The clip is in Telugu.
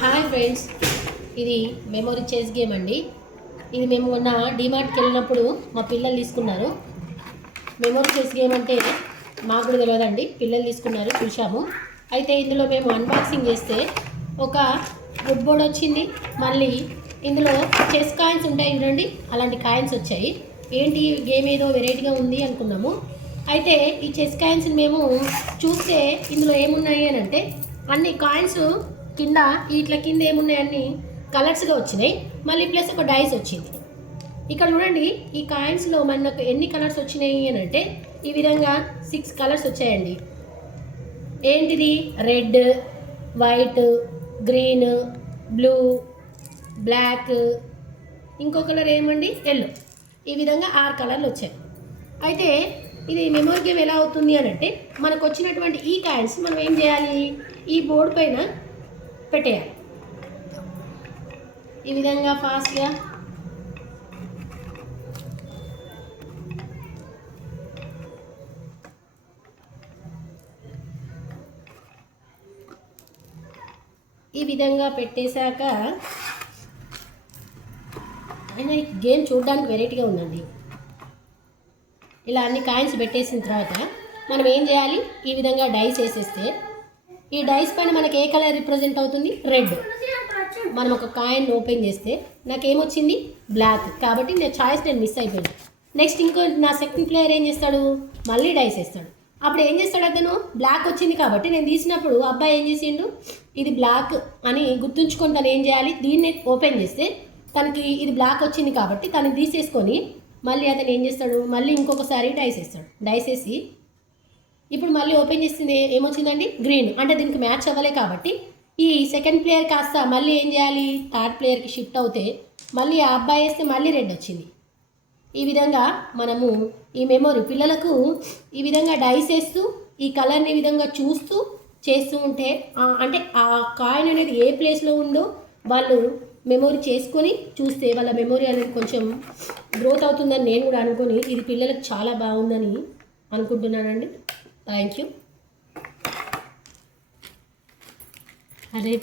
హాయ్ ఫ్రెండ్స్, ఇది మెమొరీ చెస్ గేమ్ అండి. ఇది మేము మొన్న డిమార్ట్కి వెళ్ళినప్పుడు మా పిల్లలు తీసుకున్నారు. మెమొరీ చెస్ గేమ్ అంటే మాకు కూడా తెలియదండి, పిల్లలు తీసుకున్నారు, చూసాము. అయితే ఇందులో మేము అన్బాక్సింగ్ చేస్తే ఒక వుడ్ బోర్డ్ వచ్చింది. మళ్ళీ ఇందులో చెస్ కాయిన్స్ ఉంటాయి చూడండి, అలాంటి కాయిన్స్ వచ్చాయి. ఏంటి గేమ్ ఏదో వెరైటీగా ఉంది అనుకున్నాము. అయితే ఈ చెస్ కాయిన్స్ని మేము చూస్తే ఇందులో ఏమున్నాయి అని అంటే అన్ని కాయిన్స్ కింద ఇట్లా కింద ఏమున్నాయన్నీ కలర్స్గా వచ్చినాయి. మళ్ళీ ప్లస్ ఒక డైస్ వచ్చింది. ఇక్కడ చూడండి, ఈ కాయిన్స్లో మనకు ఎన్ని కలర్స్ వచ్చినాయి అని అంటే ఈ విధంగా 6 కలర్స్ వచ్చాయండి. ఏంటిది? Red, white, green, blue, black, ఇంకో కలర్ ఏమండి? ఎల్లో. ఈ విధంగా 6 కలర్లు వచ్చాయి. అయితే ఇది మెమొరీ గేమ్ ఎలా అవుతుంది అని అంటే మనకు వచ్చినటువంటి ఈ కాయిన్స్ మనం ఏం చేయాలి? ఈ బోర్డు పైన పెట్టేయాలి. ఈ విధంగా ఫాస్ట్గా ఈ విధంగా పెట్టేశాక అయినా ఈ గేమ్ చూడడానికి వెరైటీగా ఉందండి. ఇలా అన్ని కాయిన్స్ పెట్టేసిన తర్వాత మనం ఏం చేయాలి? ఈ విధంగా డైస్ వేసేస్తే ఈ డైస్ పైన మనకి ఏ కలర్ రిప్రజెంట్ అవుతుంది? రెడ్. మనం ఒక కాయిన్ ఓపెన్ చేస్తే నాకేమొచ్చింది? బ్లాక్. కాబట్టి నా చాయిస్ నేను మిస్ అయిపోయాను. నెక్స్ట్ ఇంకో నా సెకండ్ ప్లేయర్ ఏం చేస్తాడు? మళ్ళీ డైస్ వేస్తాడు. అప్పుడు ఏం చేస్తాడు? అతను బ్లాక్ వచ్చింది కాబట్టి నేను తీసినప్పుడు అబ్బాయి ఏం చేసిండు? ఇది బ్లాక్ అని గుర్తుంచుకొని తను ఏం చేయాలి? దీన్ని ఓపెన్ చేస్తే తనకి ఇది బ్లాక్ వచ్చింది కాబట్టి తను తీసేసుకొని మళ్ళీ అతను ఏం చేస్తాడు? మళ్ళీ ఇంకొకసారి డైస్ వేస్తాడు. డైస్ వేసి ఇప్పుడు మళ్ళీ ఓపెన్ చేసింది ఏమొచ్చిందండి? గ్రీన్. అంటే దీనికి మ్యాచ్ అవ్వలే కాబట్టి ఈ సెకండ్ ప్లేయర్ కాస్త మళ్ళీ ఏం చేయాలి? థర్డ్ ప్లేయర్కి షిఫ్ట్ అవుతే మళ్ళీ ఆ అబ్బాయి వేస్తే మళ్ళీ రెడ్ వచ్చింది. ఈ విధంగా మనము ఈ మెమొరీ పిల్లలకు ఈ విధంగా డైస్ వేస్తూ ఈ కలర్ని ఈ విధంగా చూస్తూ చేస్తూ ఉంటే అంటే ఆ కాయిన్ అనేది ఏ ప్లేస్లో ఉందో వాళ్ళు మెమొరీ చేసుకొని చూస్తే వాళ్ళ మెమొరీ అనేది కొంచెం గ్రోత్ అవుతుందని నేను కూడా అనుకొని ఇది పిల్లలకు చాలా బాగుందని అనుకుంటున్నానండి. Thank you. అదే